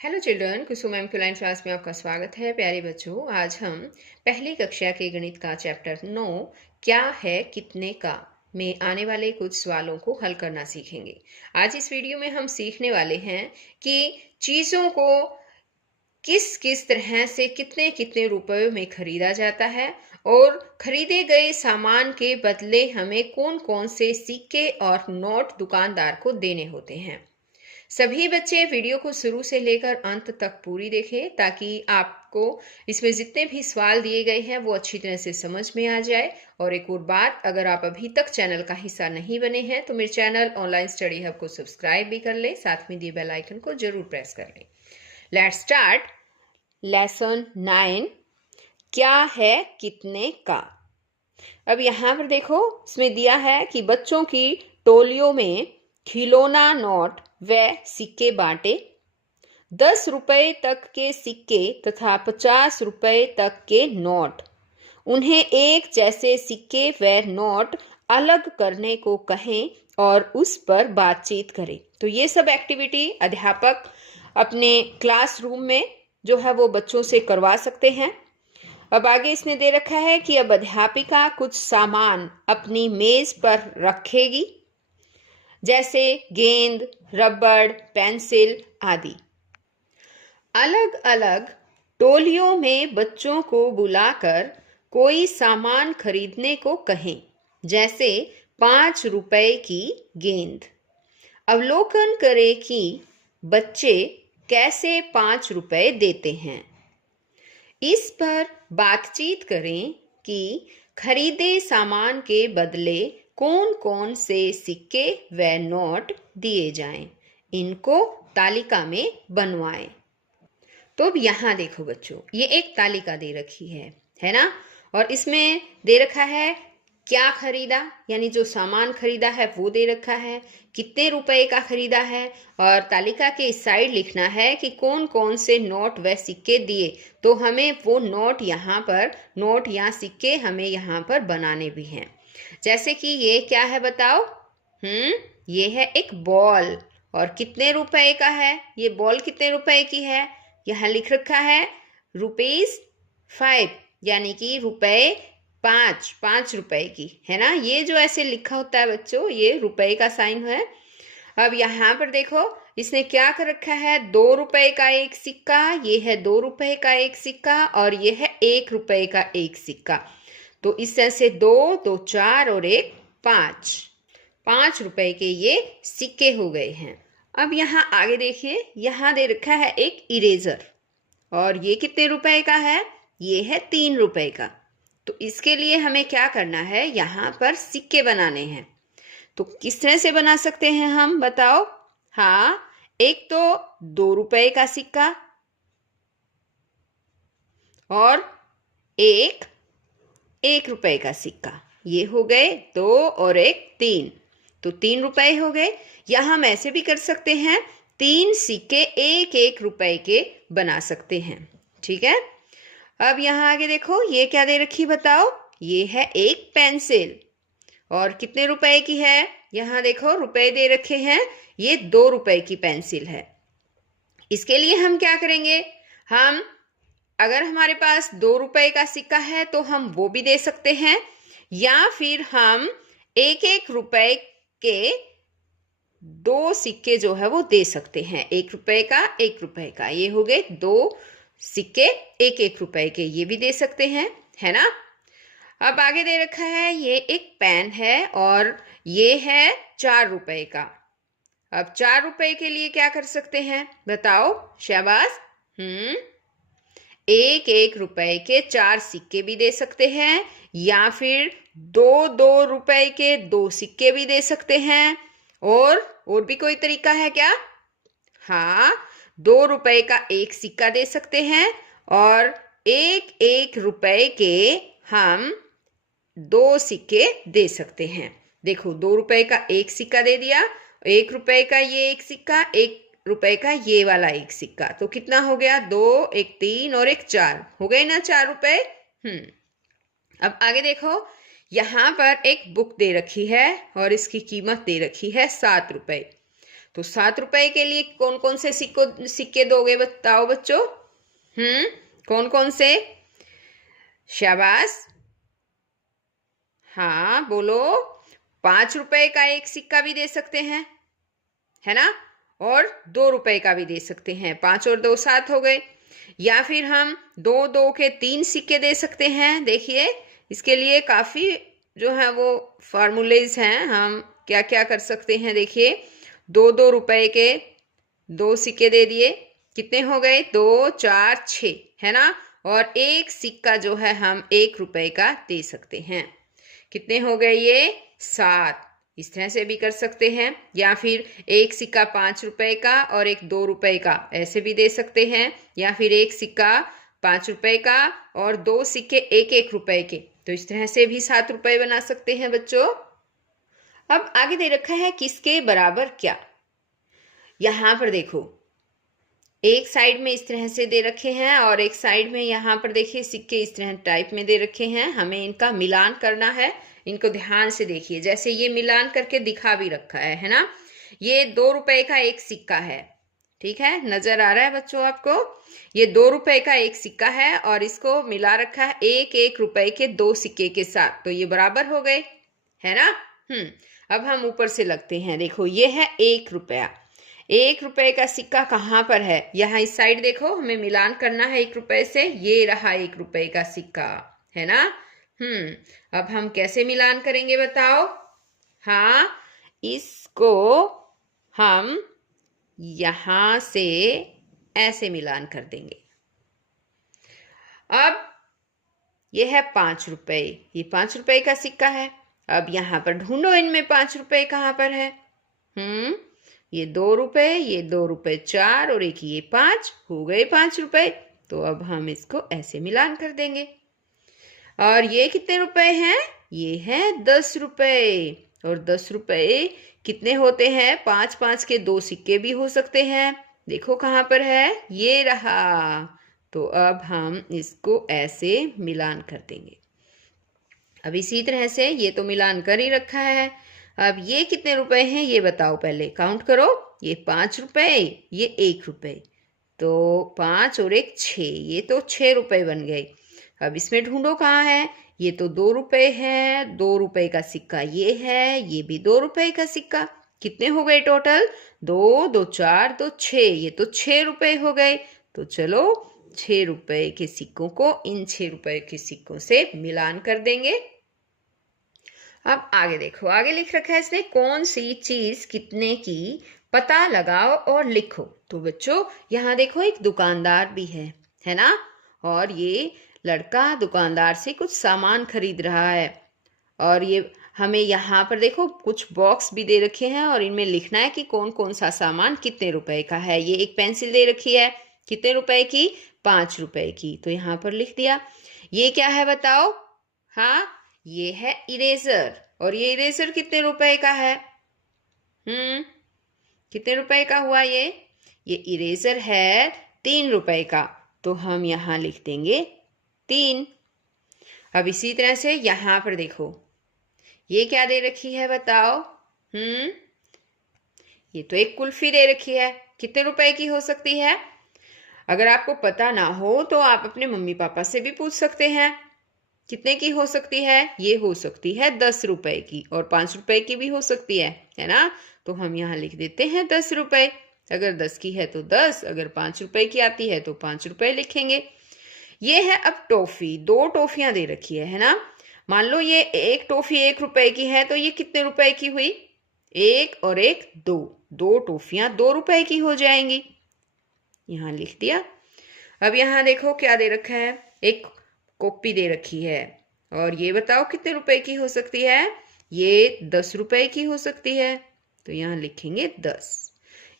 Hello children, कुसुम ma'am की online class में आपका स्वागत है। प्यारे बच्चों, आज हम पहली कक्षा के गणित का चैप्टर 9 क्या है कितने का में आने वाले कुछ सवालों को हल करना सीखेंगे। आज इस वीडियो में हम सीखने वाले हैं कि चीज़ों को किस किस तरह से कितने कितने रुपयों में खरीदा जाता है और खरीदे गए सामान के बदले हमें कौन कौन से सिक्के और नोट दुकानदार को देने होते हैं। सभी बच्चे वीडियो को शुरू से लेकर अंत तक पूरी देखें ताकि आपको इसमें जितने भी सवाल दिए गए हैं वो अच्छी तरह से समझ में आ जाए। और एक और बात, अगर आप अभी तक चैनल का हिस्सा नहीं बने हैं तो मेरे चैनल ऑनलाइन स्टडी हब को सब्सक्राइब भी कर लें, साथ में दिए बेल आइकन को जरूर प्रेस कर लें। लेट्स स्टार्ट लेसन 9 क्या है कितने का। अब यहाँ पर देखो, इसमें दिया है कि बच्चों की टोलियों में खिलौना नोट व सिक्के बांटे। 10 रुपए तक के सिक्के तथा 50 रुपए तक के नोट, उन्हें एक जैसे सिक्के व नोट अलग करने को कहें और उस पर बातचीत करें। तो ये सब एक्टिविटी अध्यापक अपने क्लासरूम में जो है वो बच्चों से करवा सकते हैं। अब आगे इसने दे रखा है कि अब अध्यापिका कुछ सामान अपनी मेज पर रखेगी, जैसे गेंद, रबड़, पेंसिल आदि। अलग अलग टोलियों में बच्चों को बुलाकर कोई सामान खरीदने को कहें, जैसे 5 रुपए की गेंद। अवलोकन करें कि बच्चे कैसे 5 रुपए देते हैं। इस पर बातचीत करें कि खरीदे सामान के बदले कौन कौन से सिक्के व नोट दिए जाएं। इनको तालिका में बनवाएं। तो अब यहाँ देखो बच्चों, ये एक तालिका दे रखी है ना। और इसमें दे रखा है क्या खरीदा, यानी जो सामान खरीदा है वो दे रखा है, कितने रुपए का खरीदा है, और तालिका के इस साइड लिखना है कि कौन कौन से नोट व सिक्के दिए। तो हमें वो नोट या सिक्के हमें यहाँ पर बनाने भी हैं। जैसे कि ये क्या है बताओ। ये है एक बॉल, और कितने रुपए का है ये बॉल, कितने रुपए की है। यहाँ लिख रखा है ₹5, यानी कि रुपए 5 रुपए की है ना। ये जो ऐसे लिखा होता है बच्चों, ये रुपए का साइन है। अब यहाँ पर देखो, इसने क्या कर रखा है, 2 रुपए का एक सिक्का, ये है 2 रुपए का एक सिक्का, और ये है 1 रुपए का एक सिक्का। तो इस तरह से 2 2 4 और 1 5 रुपए के ये सिक्के हो गए हैं। अब यहाँ आगे देखिए, यहाँ दे रखा है एक इरेजर, और ये कितने रुपए का है, ये है 3 रुपए का। तो इसके लिए हमें क्या करना है, यहाँ पर सिक्के बनाने हैं। तो किस तरह से बना सकते हैं हम बताओ। हाँ, एक तो 2 रुपए का सिक्का और एक 1 रुपए का सिक्का, ये हो गए 2 और 1 3। तो 3 रुपए हो गए। या हम ऐसे भी कर सकते हैं, 3 सिक्के 1 रुपए के बना सकते हैं। ठीक है। अब यहाँ आगे देखो, ये क्या दे रखी बताओ। ये है एक पेंसिल, और कितने रुपए की है, यहाँ देखो रुपए दे रखे हैं, ये 2 रुपए की पेंसिल है। इसके लिए हम क्या करेंगे, हम अगर हमारे पास 2 रुपए का सिक्का है तो हम वो भी दे सकते हैं, या फिर हम 1 रुपए के 2 सिक्के जो है वो दे सकते हैं। 1 रुपए का 1 रुपए का, ये हो गए 2 सिक्के 1 रुपए के, ये भी दे सकते हैं, है ना। अब आगे दे रखा है, ये एक पेन है और ये है 4 रुपए का। अब 4 रुपए के लिए क्या कर सकते हैं बताओ, शाबाश। 1 रुपए के 4 सिक्के भी दे सकते हैं, या फिर 2 रुपए के 2 सिक्के भी दे सकते हैं। और भी कोई तरीका है क्या। हाँ, 2 रुपए का एक सिक्का दे सकते हैं, और 1 रुपए के हम 2 सिक्के दे सकते हैं। देखो, 2 रुपए का एक सिक्का दे दिया, 1 रुपए का ये एक सिक्का, 1 रुपए का ये वाला एक सिक्का। तो कितना हो गया, 2 1 3 और 1 4 हो गए ना, 4 रुपए। अब आगे देखो, यहाँ पर एक बुक दे रखी है और इसकी कीमत दे रखी है 7 रुपए। तो 7 रुपए के लिए कौन कौन से सिक्के दोगे बताओ बच्चों? कौन कौन से? शाबाश, हाँ बोलो। 5 रुपए का एक सिक्का भी दे सकते हैं, है ना, और 2 रुपए का भी दे सकते हैं। 5 और 2 7 हो गए। या फिर हम 2 2 के 3 सिक्के दे सकते हैं। देखिए इसके लिए काफी जो है वो फार्मूलेज हैं। हम क्या क्या कर सकते हैं, देखिए 2 2 रुपए के 2 सिक्के दे दिए, कितने हो गए? 2 4 6, है ना। और एक सिक्का जो है हम 1 रुपए का दे सकते हैं, कितने हो गए ये? 7। इस तरह से भी कर सकते हैं। या फिर एक सिक्का 5 रुपए का और एक 2 रुपए का, ऐसे भी दे सकते हैं। या फिर एक सिक्का 5 रुपए का और 2 सिक्के 1 1 रुपए के, तो इस तरह से भी 7 रुपए बना सकते हैं बच्चों। अब आगे दे रखा है किसके बराबर क्या। यहां पर देखो, एक साइड में इस तरह से दे रखे हैं और एक साइड में यहाँ पर देखिए सिक्के इस तरह टाइप में दे रखे हैं। हमें इनका मिलान करना है। इनको ध्यान से देखिए, जैसे ये मिलान करके दिखा भी रखा है ना। ये 2 रुपए का एक सिक्का है, ठीक है, नजर आ रहा है बच्चों आपको? ये 2 रुपए का एक सिक्का है और इसको मिला रखा है 1 1 रुपए के 2 सिक्के के साथ, तो ये बराबर हो गए, है ना। अब हम ऊपर से लगते हैं। देखो ये है 1 रुपया। 1 रुपए का सिक्का कहाँ पर है? यहाँ इस साइड देखो, हमें मिलान करना है 1 रुपए से। ये रहा 1 रुपए का सिक्का, है ना। अब हम कैसे मिलान करेंगे बताओ? हाँ, इसको हम यहां से ऐसे मिलान कर देंगे। अब ये है 5 रुपए, ये 5 रुपए का सिक्का है। अब यहां पर ढूंढो इनमें 5 रुपए कहाँ पर है। ये 2 रुपए, ये 2 रुपए 4 और एक ये 5, हो गए 5 रुपए। तो अब हम इसको ऐसे मिलान कर देंगे। और ये कितने रुपए हैं? ये है 10 रुपए। और 10 रुपए कितने होते हैं? 5 5 के 2 सिक्के भी हो सकते हैं। देखो कहाँ पर है, ये रहा। तो अब हम इसको ऐसे मिलान कर देंगे। अब इसी तरह से ये तो मिलान कर ही रखा है। अब ये कितने रुपए हैं ये बताओ, पहले काउंट करो। ये 5 रुपए, ये 1 रुपए, तो 5 और 1 6, ये तो 6 रुपए बन गए। अब इसमें ढूंढो कहाँ है। ये तो 2 रुपए है, 2 रुपए का सिक्का ये है, ये भी 2 रुपए का सिक्का। कितने हो गए टोटल? 2 2 4 2 6, ये तो 6 रुपए हो गए। तो चलो 6 रुपए के सिक्कों को इन 6 रुपए के सिक्कों से मिलान कर देंगे। अब आगे देखो, आगे लिख रखा है इसने, कौन सी चीज कितने की पता लगाओ और लिखो। तो बच्चों यहाँ देखो एक दुकानदार भी है ना। और ये लड़का दुकानदार से कुछ सामान खरीद रहा है। और ये हमें यहाँ पर देखो कुछ बॉक्स भी दे रखे हैं और इनमें लिखना है कि कौन कौन सा सामान कितने रुपए का है। ये एक पेंसिल दे रखी है, कितने रुपए की? 5 रुपए की, तो यहाँ पर लिख दिया। ये क्या है बताओ? हाँ, ये है इरेजर। और ये इरेजर कितने रुपए का है? कितने रुपए का हुआ ये इरेजर है 3 रुपए का, तो हम यहाँ लिख देंगे 3। अब इसी तरह से यहाँ पर देखो, ये क्या दे रखी है बताओ? ये तो एक कुल्फी दे रखी है, कितने रुपए की हो सकती है? अगर आपको पता ना हो तो आप अपने मम्मी पापा से भी पूछ सकते हैं, कितने की हो सकती है? ये हो सकती है 10 रुपए की, और 5 रुपए की भी हो सकती है ना। तो हम यहाँ लिख देते हैं 10 रुपए। अगर 10 की है तो 10, अगर 5 रुपए की आती है तो 5 रुपए लिखेंगे। ये है अब टॉफी, 2 टॉफियां दे रखी है ना। मान लो ये एक टॉफी 1 रुपए की है, तो ये कितने रुपए की हुई? 1 और 1 2, 2 टॉफियां 2 रुपए की हो जाएंगी। यहाँ लिख दिया। अब यहाँ देखो क्या दे रखा है, एक कॉपी दे रखी है, और ये बताओ कितने रुपए की हो सकती है? ये 10 रुपए की हो सकती है, तो यहाँ लिखेंगे 10।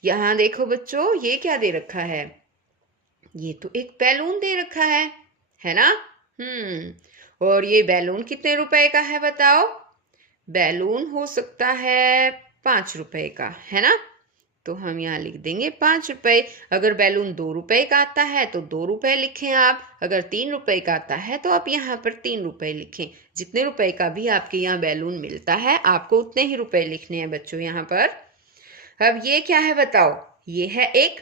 यहाँ देखो बच्चों, ये क्या दे रखा है? ये तो एक बैलून दे रखा है ना। और ये बैलून कितने रुपए का है बताओ? बैलून हो सकता है 5 रुपए का, है ना। तो हम यहाँ लिख देंगे 5 रुपए। अगर बैलून 2 रुपए का आता है तो 2 रुपए लिखें आप। अगर 3 रुपए का आता है तो आप यहाँ पर 3 रुपए लिखें। जितने रुपए का भी आपके यहाँ बैलून मिलता है, आपको उतने ही रुपए लिखने हैं बच्चों यहाँ पर। अब ये क्या है बताओ? ये है एक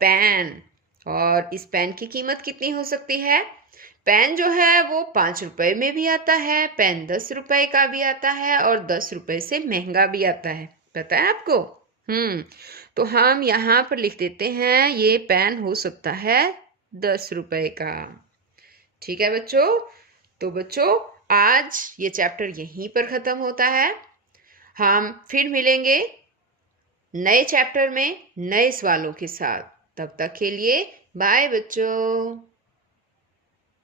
पेन। और इस पेन की कीमत कितनी हो सकती है? पेन जो है वो 5 रुपए में भी आता है, पेन 10 रुपए का भी आता है और 10 रुपए से महंगा भी आता है। पता है आपको? हम्म। तो हम यहाँ पर लिख देते हैं ये पेन हो सकता है 10 रुपए का। ठीक है बच्चों? तो बच्चों, आज ये चैप्टर यहीं पर खत्म होता है। हम फिर मिलेंगे नए चैप्टर में नए सवालों के साथ। तब तक के लिए बाय बच्चों।